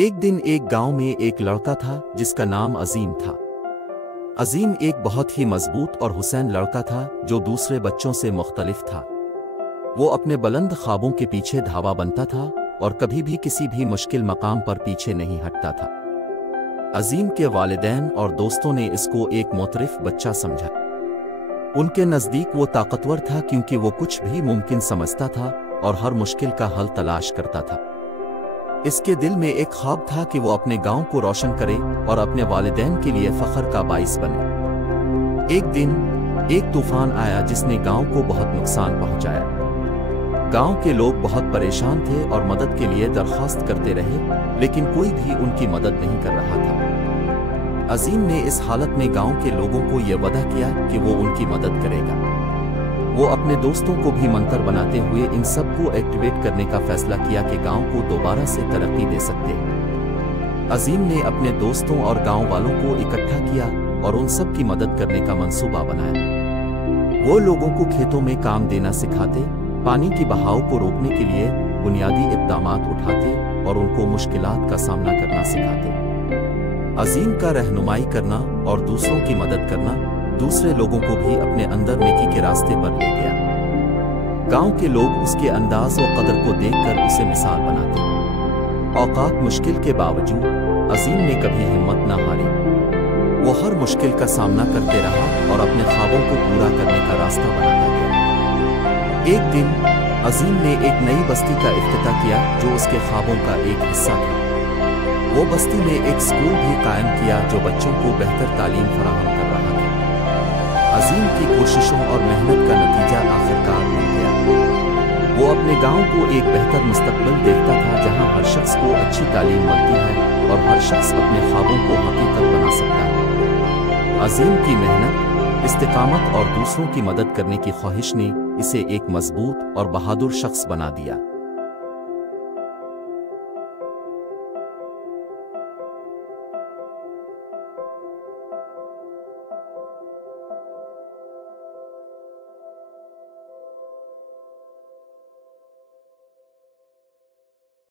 ایک دن ایک گاؤں میں ایک لڑکا تھا جس کا نام عظیم تھا۔ عظیم ایک بہت ہی مضبوط اور حسین لڑکا تھا جو دوسرے بچوں سے مختلف تھا۔ وہ اپنے بلند خوابوں کے پیچھے دھاوا بنتا تھا اور کبھی بھی کسی بھی مشکل مقام پر پیچھے نہیں ہٹتا تھا۔ عظیم کے والدین اور دوستوں نے اس کو ایک معترف بچہ سمجھا۔ ان کے نزدیک وہ طاقتور تھا کیونکہ وہ کچھ بھی ممکن سمجھتا تھا اور ہر مشکل کا حل تلاش کرتا تھا۔ اس کے دل میں ایک خواب تھا کہ وہ اپنے گاؤں کو روشن کرے اور اپنے والدین کے لیے فخر کا باعث بنے۔ ایک دن ایک طوفان آیا جس نے گاؤں کو بہت نقصان پہنچایا۔ گاؤں کے لوگ بہت پریشان تھے اور مدد کے لیے درخواست کرتے رہے، لیکن کوئی بھی ان کی مدد نہیں کر رہا تھا۔ عظیم نے اس حالت میں گاؤں کے لوگوں کو یہ وعدہ کیا کہ وہ ان کی مدد کرے گا۔ وہ اپنے دوستوں کو بھی منتر بناتے ہوئے ان سب کو ایکٹیویٹ کرنے کا فیصلہ کیا کہ گاؤں کو دوبارہ سے ترقی دے سکتے۔ عظیم نے اپنے دوستوں اور گاؤں والوں کو اکٹھا کیا اور ان سب کی مدد کرنے کا منصوبہ بنایا۔ وہ لوگوں کو کھیتوں میں کام دینا سکھاتے، پانی کی بہاؤ کو روکنے کے لیے بنیادی اقدامات اٹھاتے اور ان کو مشکلات کا سامنا کرنا سکھاتے۔ عظیم کا رہنمائی کرنا اور دوسروں کی مدد کرنا دوسرے لوگوں کو بھی اپنے اندر نیکی کے راستے پر لے گیا۔ گاؤں کے لوگ اس کے انداز و قدر کو دیکھ کر اسے مثال بناتے۔ اوقات مشکل کے باوجود عظیم نے کبھی ہمت نہ ہاری۔ وہ ہر مشکل کا سامنا کرتے رہا اور اپنے خوابوں کو پورا کرنے کا راستہ بناتا گیا۔ ایک دن عظیم نے ایک نئی بستی کا افتتاح کیا جو اس کے خوابوں کا ایک حصہ تھا۔ وہ بستی میں ایک اسکول بھی قائم کیا جو بچوں کو بہتر تعلیم فراہم کر رہا تھا۔ عظیم کی کوششوں اور محنت کا نتیجہ آخرکار مل گیا۔ وہ اپنے گاؤں کو ایک بہتر مستقبل دیکھتا تھا جہاں ہر شخص کو اچھی تعلیم ملتی ہے اور ہر شخص اپنے خوابوں کو حقیقت بنا سکتا ہے۔ عظیم کی محنت، استقامت اور دوسروں کی مدد کرنے کی خواہش نے اسے ایک مضبوط اور بہادر شخص بنا دیا۔